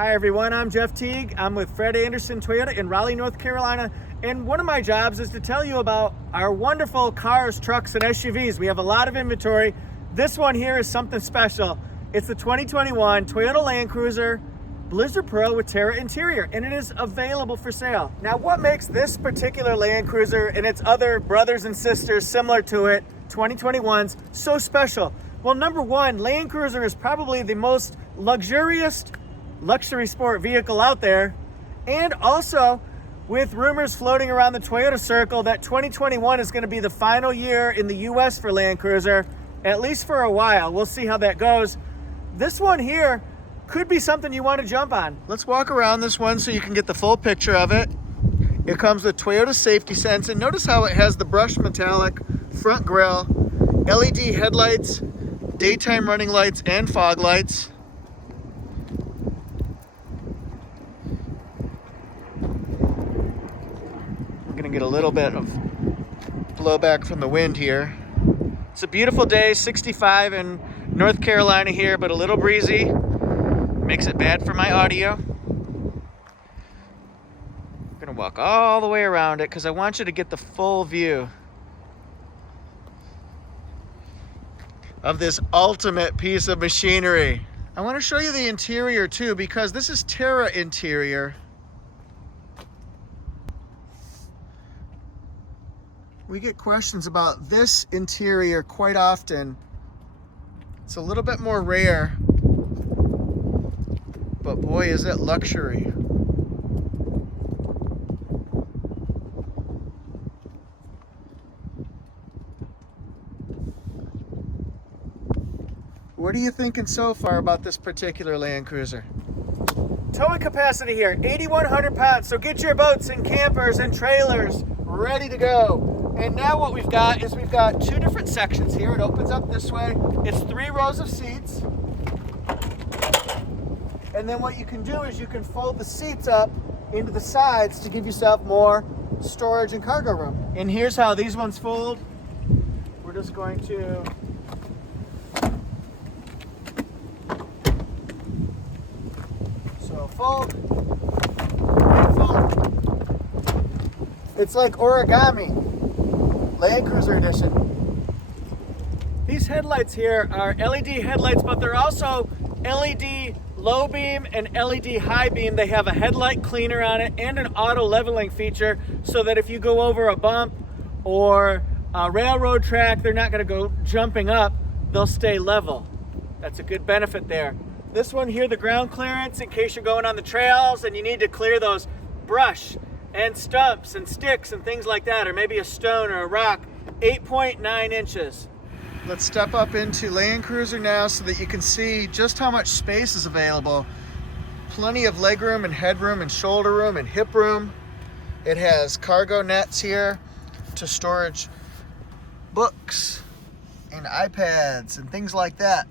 Hi everyone, I'm Jeff Teague. I'm with Fred Anderson Toyota in Raleigh, North Carolina. And one of my jobs is to tell you about our wonderful cars, trucks, and SUVs. We have a lot of inventory. This one here is something special. It's the 2021 Toyota Land Cruiser Blizzard Pro with Terra interior, and it is available for sale. Now, what makes this particular Land Cruiser and its other brothers and sisters similar to it, 2021s, so special? Well, number one, Land Cruiser is probably the most luxurious luxury sport vehicle out there, and also with rumors floating around the Toyota circle that 2021 is going to be the final year in the US for Land Cruiser, at least for a while. We'll see how that goes. This one here could be something you want to jump on. Let's walk around this one so you can get the full picture of it. It comes with Toyota Safety Sense, and notice how it has the brushed metallic front grille, LED headlights, daytime running lights, and fog lights. We're gonna get a little bit of blowback from the wind here. It's a beautiful day, 65 in North Carolina here, but a little breezy. Makes it bad for my audio. I'm gonna walk all the way around it because I want you to get the full view of this ultimate piece of machinery. I want to show you the interior too, because this is Terra interior. We get questions about this interior quite often. It's a little bit more rare, but boy, is it luxury. What are you thinking so far about this particular Land Cruiser? Towing capacity here, 8,100 pounds. So get your boats and campers and trailers ready to go. And now what we've got is we've got two different sections here. It opens up this way. It's 3 rows of seats. And then what you can do is you can fold the seats up into the sides to give yourself more storage and cargo room. And here's how these ones fold. We're just going to fold and fold. It's like origami, Land Cruiser edition. These headlights here are LED headlights, but they're also LED low beam and LED high beam. They have a headlight cleaner on it and an auto leveling feature so that if you go over a bump or a railroad track, they're not going to go jumping up, they'll stay level. That's a good benefit there. This one here, the ground clearance, in case you're going on the trails and you need to clear those brush and stumps and sticks and things like that, or maybe a stone or a rock, 8.9 inches. Let's step up into Land Cruiser now so that you can see just how much space is available. Plenty of legroom and headroom and shoulder room and hip room. It has cargo nets here to storage books and iPads and things like that.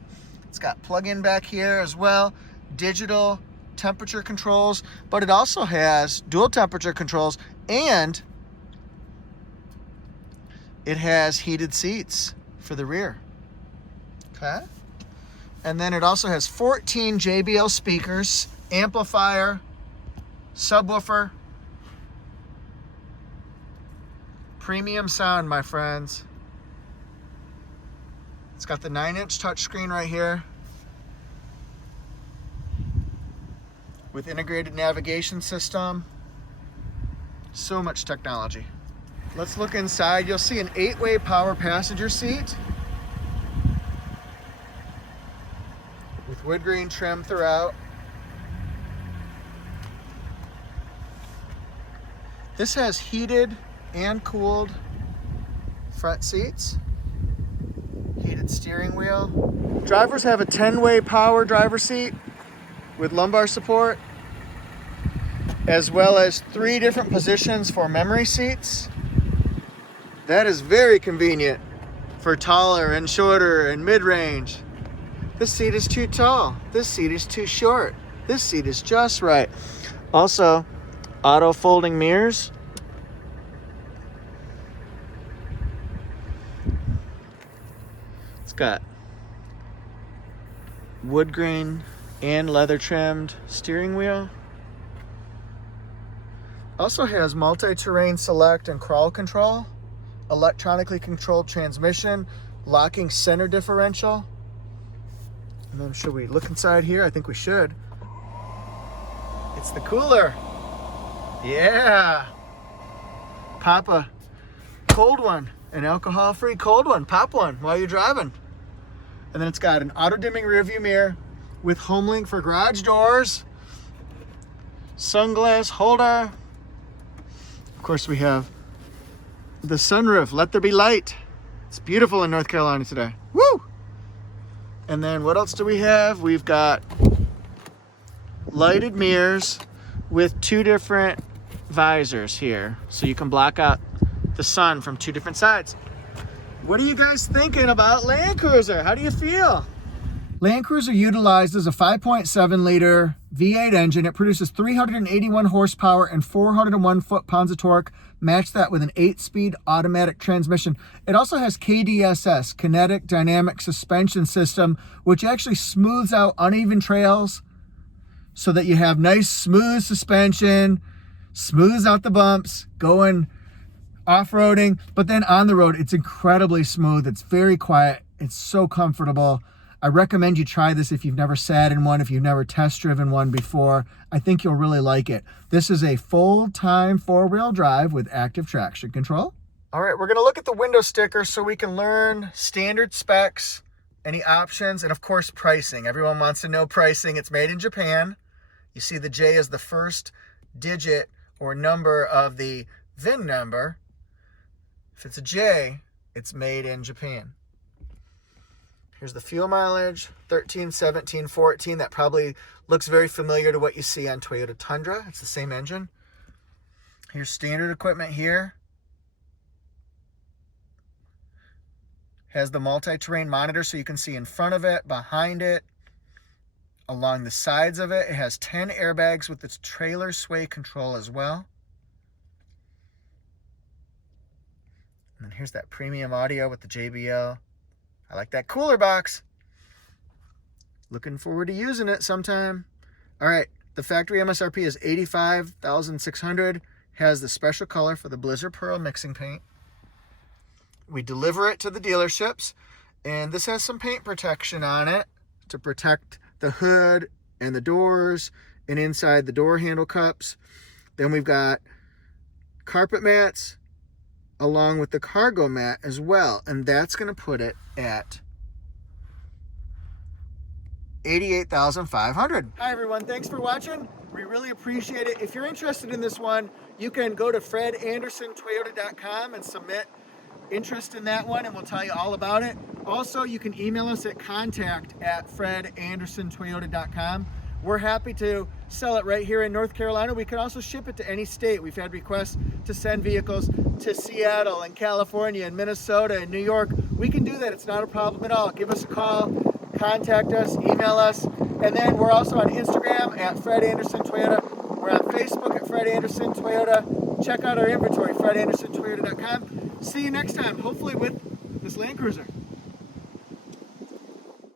It's got plug-in back here as well, digital temperature controls, but it also has dual temperature controls, and it has heated seats for the rear. Okay. And then it also has 14 JBL speakers, amplifier, subwoofer, premium sound, my friends. It's got the 9-inch touchscreen right here with integrated navigation system. So much technology. Let's look inside. You'll see an 8-way power passenger seat with wood grain trim throughout. This has heated and cooled front seats. Heated steering wheel. Drivers have a 10-way power driver seat with lumbar support, as well as 3 different positions for memory seats. That is very convenient for taller and shorter and mid-range. This seat is too tall. This seat is too short. This seat is just right. Also, auto folding mirrors. It's got wood grain and leather trimmed steering wheel. Also has multi-terrain select and crawl control, electronically controlled transmission, locking center differential. And then should we look inside here? I think we should. It's the cooler. Yeah. Pop a cold one, an alcohol-free cold one. Pop one while you're driving. And then it's got an auto-dimming rearview mirror with HomeLink for garage doors, sunglass holder. Of course, we have the sunroof. Let there be light. It's beautiful in North Carolina today. Woo! And then what else do we have? We've got lighted mirrors with 2 different visors here, so you can block out the sun from 2 different sides. What are you guys thinking about Land Cruiser? How do you feel? Land Cruiser utilizes a 5.7 liter V8 engine. It produces 381 horsepower and 401 foot-pounds of torque. Match that with an 8-speed automatic transmission. It also has KDSS, Kinetic Dynamic Suspension System, which actually smooths out uneven trails so that you have nice smooth suspension, smooths out the bumps, going off-roading. But then on the road, it's incredibly smooth. It's very quiet. It's so comfortable. I recommend you try this if you've never sat in one, if you've never test driven one before. I think you'll really like it. This is a full-time 4-wheel drive with active traction control. All right, we're going to look at the window sticker so we can learn standard specs, any options, and of course pricing. Everyone wants to know pricing. It's made in Japan. You see the J is the first digit or number of the VIN number. If it's a J, it's made in Japan. Here's the fuel mileage, 13, 17, 14. That probably looks very familiar to what you see on Toyota Tundra. It's the same engine. Here's standard equipment here. Has the multi-terrain monitor so you can see in front of it, behind it, along the sides of it. It has 10 airbags with its trailer sway control as well. And then here's that premium audio with the JBL. I like that cooler box. Looking forward to using it sometime. All right, the factory MSRP is $85,600. Has the special color for the Blizzard Pearl mixing paint. We deliver it to the dealerships, and this has some paint protection on it to protect the hood and the doors and inside the door handle cups. Then we've got carpet mats along with the cargo mat as well, and that's going to put it at $88,500. Hi everyone, thanks for watching. We really appreciate it. If you're interested in this one, you can go to fredandersontoyota.com and submit interest in that one, and we'll tell you all about it. Also, you can email us at contact@fredandersontoyota.com. We're happy to sell it right here in North Carolina. We can also ship it to any state. We've had requests to send vehicles to Seattle and California and Minnesota and New York. We can do that. It's not a problem at all. Give us a call, contact us, email us. And then we're also on Instagram at Fred Anderson Toyota. We're on Facebook at Fred Anderson Toyota. Check out our inventory, fredandersontoyota.com. See you next time, hopefully with this Land Cruiser.